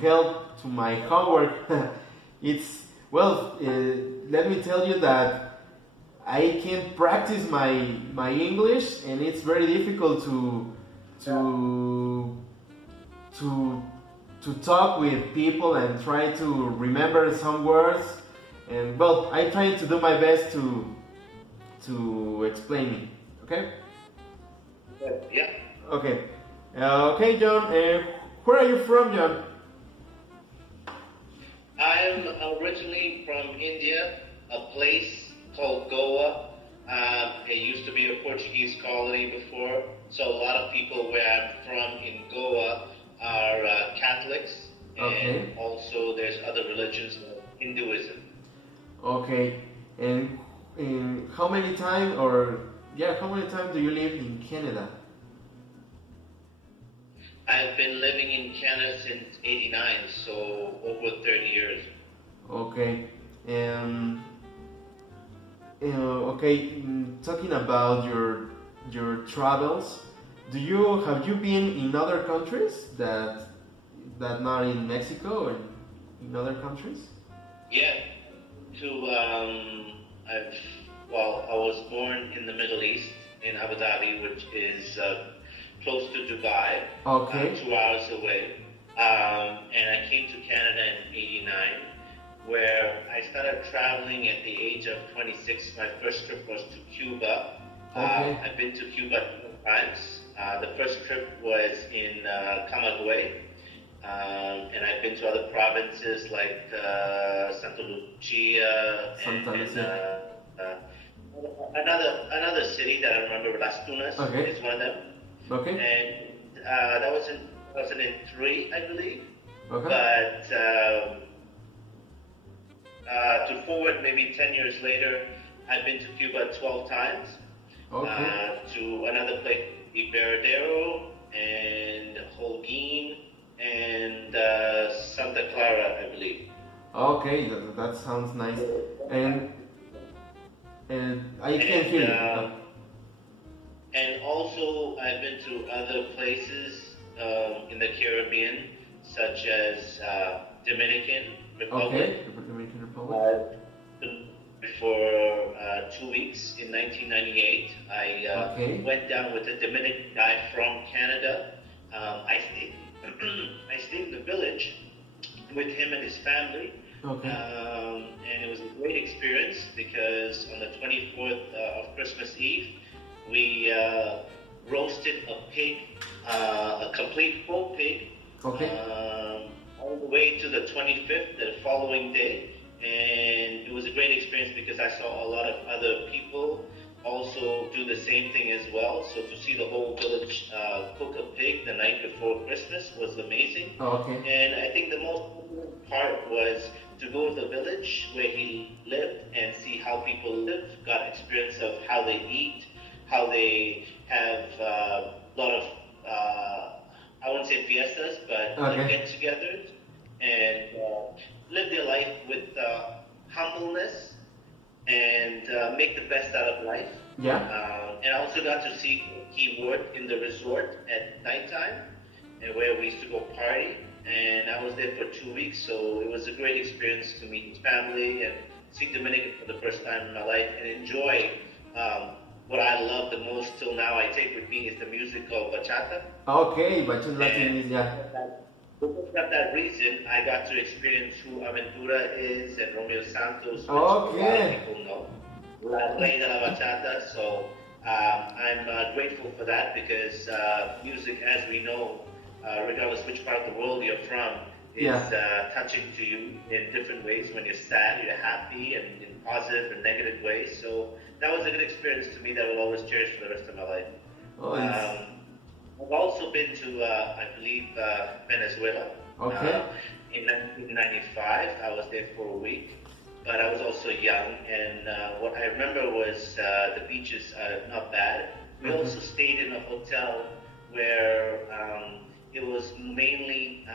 help to my homework. It's well. Let me tell you that I can't practice my English, and it's very difficult to to to talk with people and try to remember some words. And well, I try to do my best to explain it. Okay. Yeah. Okay. Okay, John. Where are you from, John? I'm originally from India, a place called Goa. It used to be a Portuguese colony before, so a lot of people where I'm from in Goa are Catholics, Okay. and also there's other religions like Hinduism. Okay. And how many time how many time do you live in Canada? I've been living in Canada since '89, so over 30 years. Okay. Um. Okay. Talking about your travels, have you been in other countries that not in Mexico or in other countries? Yeah, I've, well, I was born in the Middle East, in Abu Dhabi, which is close to Dubai, Okay. 2 hours away. And I came to Canada in '89, where I started traveling at the age of 26. My first trip was to Cuba. Okay. I've been to Cuba 2 times. The first trip was in Camagüey. And I've been to other provinces like Santa Lucia Santa and Lucia. another city that I remember, Las Tunas Okay. is one of them. Okay. And that was in 2003, I believe. Okay. But to forward maybe 10 years later, I've been to Cuba 12 times. Okay. To another place, Iberadero and Holguin and Santa Clara, I believe. Okay, that sounds nice. And I can hear you. And also, I've been to other places in the Caribbean, such as Dominican Republic. Okay, the Dominican Republic. For 2 weeks in 1998, I Okay. went down with a Dominican guy from Canada. I stayed I stayed in the village with him and his family. Okay. And it was a great experience because on the 24th of Christmas Eve, we roasted a pig, a complete full pig, Okay. all the way to the 25th, the following day. And it was a great experience because I saw a lot of other people also do the same thing as well. So to see the whole village cook a pig the night before Christmas was amazing. Okay. And I think the most important part was to go to the village where he lived and see how people live, got experience of how they eat, how they have a lot of, I wouldn't say fiestas, but Okay. get-togethers, and live their life with humbleness and make the best out of life. Yeah. And I also got to see he worked in the resort at nighttime, and where we used to go party. And I was there for 2 weeks, so it was a great experience to meet his family and see Dominican for the first time in my life and enjoy what I love the most till now. I take with me is the music called bachata. Okay, bachata Latin is yeah. Because of that reason, I got to experience who Aventura is and Romeo Santos, which a Okay. lot of people know. La Rey de la Bachata. So I'm grateful for that because music, as we know, regardless which part of the world you're from, is touching to you in different ways. When you're sad, you're happy, and in positive and negative ways. So that was a good experience to me that I will always cherish for the rest of my life. Oh, it's- I've also been to, I believe, Venezuela. Okay. In 1995, I was there for a week, but I was also young, and what I remember was the beaches are not bad. We also stayed in a hotel where it was mainly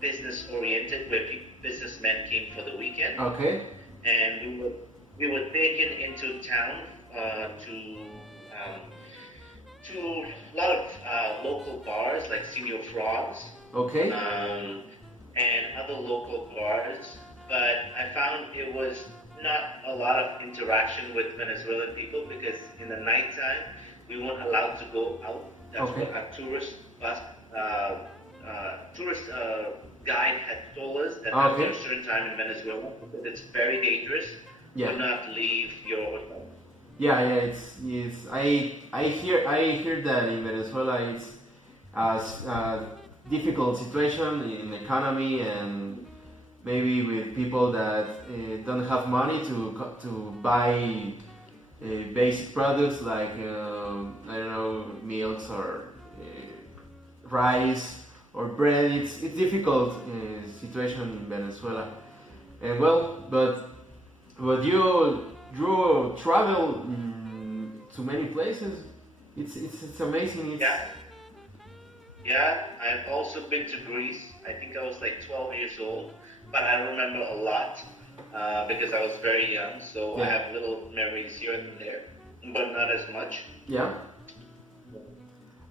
business-oriented, where businessmen came for the weekend. Okay. And we were taken into town to a lot of local bars like Senor Frogs. Okay. and other local cars, but I found it was not a lot of interaction with Venezuelan people because in the nighttime we weren't allowed to go out. That's Okay. what a tourist guide had told us that after Okay. a certain time in Venezuela, because it's very dangerous, Yeah. do not leave your hotel. Yeah, yeah, it's I hear that in Venezuela it's a difficult situation in economy and maybe with people that don't have money to buy basic products like I don't know, milks or rice or bread. It's difficult situation in Venezuela, and well, but you travel to many places. It's amazing. Yeah. Yeah, I've also been to Greece. I think I was like 12 years old, but I remember a lot because I was very young. So I Yeah. have little memories here and there, but not as much. Yeah.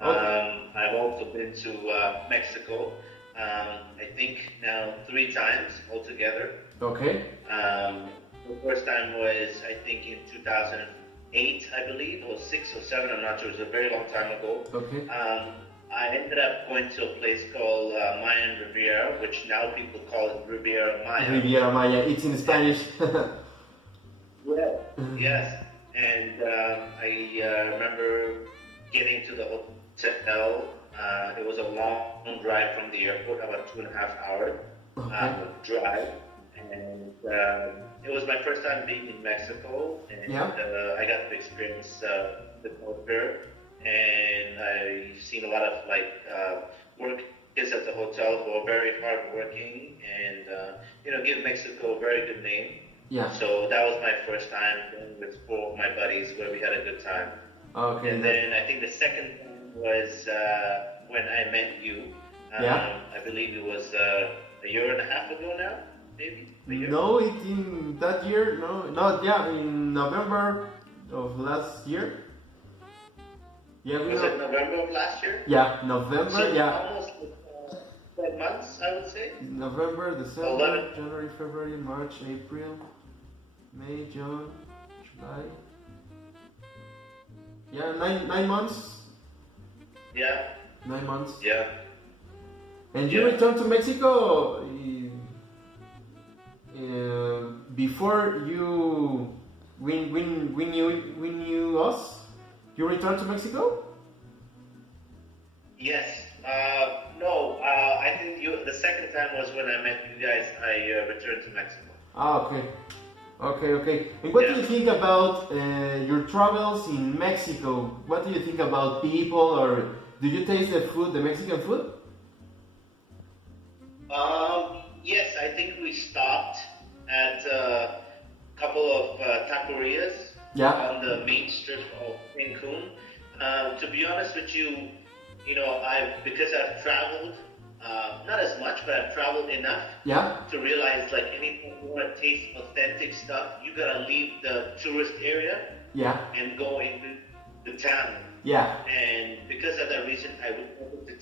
Okay. I've also been to Mexico. I think now 3 times altogether. Okay. The first time was I think in 2008, I believe, or 6 or 7. I'm not sure. It was a very long time ago. Okay. I ended up going to a place called Mayan Riviera, which now people call it Riviera Maya. Riviera Maya. It's in Spanish. Yeah. Yes. And I remember getting to the hotel. It was a long drive from the airport, about 2.5 hours drive. And it was my first time being in Mexico, and Yeah. I got to experience the culture. And I've seen a lot of workers at the hotel who are very hardworking and give Mexico a very good name. Yeah. So that was my first time going with 4 of my buddies where we had a good time. Okay. And then I think the second time was when I met you. Yeah. I believe it was a year and a half ago now, maybe. A year? No, it in that year. No, not yeah. In November of last year. Yeah, we Was know. it November of last year? Yeah, November. So Yeah, almost 10 months, I would say. November, December, 11. January, February, March, April, May, June, July. Yeah, nine months. Yeah, 9 months. yeah. And you Yeah. returned to Mexico before you when you us. You returned to Mexico? Yes. No, I think the second time was when I met you guys. I returned to Mexico. Ah, okay. Okay. And what do you Yeah. think about your travels in Mexico? What do you think about people, or do you taste the food, the Mexican food? Yes, I think we stopped at a couple of taquerias Yeah. on the main strip of Cancun. To be honest with you, because I've traveled, not as much, but I've traveled enough Yeah. to realize like anything you want to taste authentic stuff, you gotta leave the tourist area Yeah. and go into the town. Yeah. And because of that reason, I would want to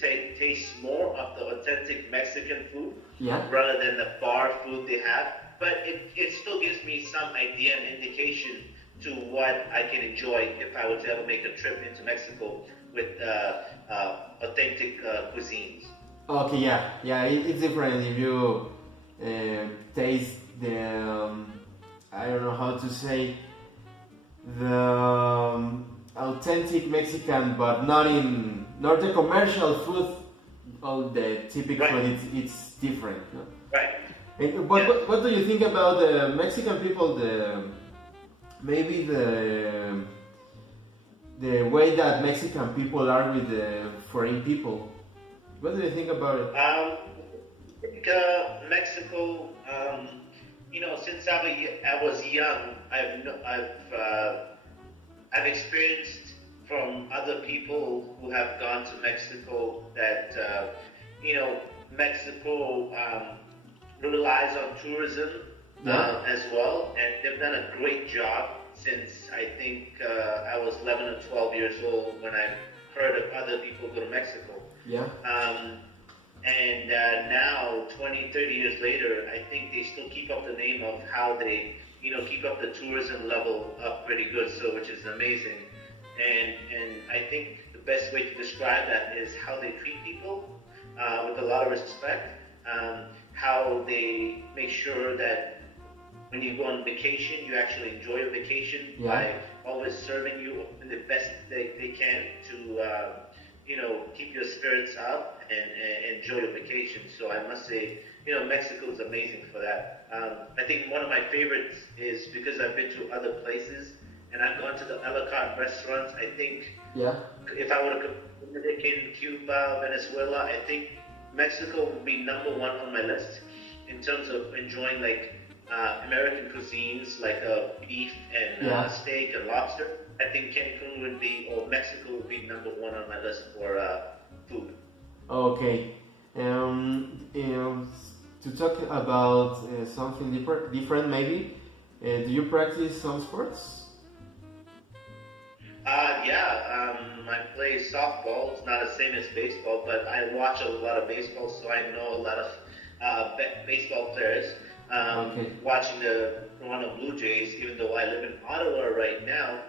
taste more of the authentic Mexican food Yeah. rather than the bar food they have. But it still gives me some idea and indication to what I can enjoy if I were to ever make a trip into Mexico with authentic cuisines. Okay. Yeah. It's different if you taste the I don't know how to say the authentic Mexican, but not the commercial food. All the typical Right. food. It's different. No? Right. And what do you think about the Mexican people? Maybe the way that Mexican people are with the foreign people. What do you think about it? I think Mexico. Since I was young, I've experienced from other people who have gone to Mexico that Mexico relies on tourism as well, and they've done a great job since I think I was 11 or 12 years old when I heard of other people go to Mexico. Yeah. And now, 20, 30 years later, I think they still keep up the name of how they, keep up the tourism level up pretty good, so which is amazing. And I think the best way to describe that is how they treat people with a lot of respect, how they make sure that when you go on vacation, you actually enjoy your vacation by always serving you the best they can to, keep your spirits up and enjoy your vacation. So I must say, Mexico is amazing for that. I think one of my favorites is because I've been to other places and I've gone to the a la carte restaurants. I think if I were to go to Dominican, Cuba, Venezuela, I think Mexico would be number one on my list in terms of enjoying like American cuisines like beef and steak and lobster. I think Cancun would be, or Mexico would be number one on my list for food. Okay. To talk about something different maybe, do you practice some sports? I play softball. It's not the same as baseball, but I watch a lot of baseball, so I know a lot of baseball players. Watching the Toronto Blue Jays, even though I live in Ottawa right now,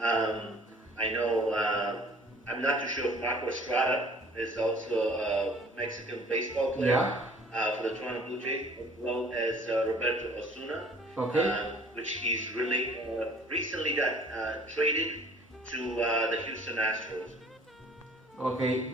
I know, I'm not too sure if Marco Estrada is also a Mexican baseball player for the Toronto Blue Jays, as well as Roberto Osuna, which he's really recently got traded to the Houston Astros. Okay.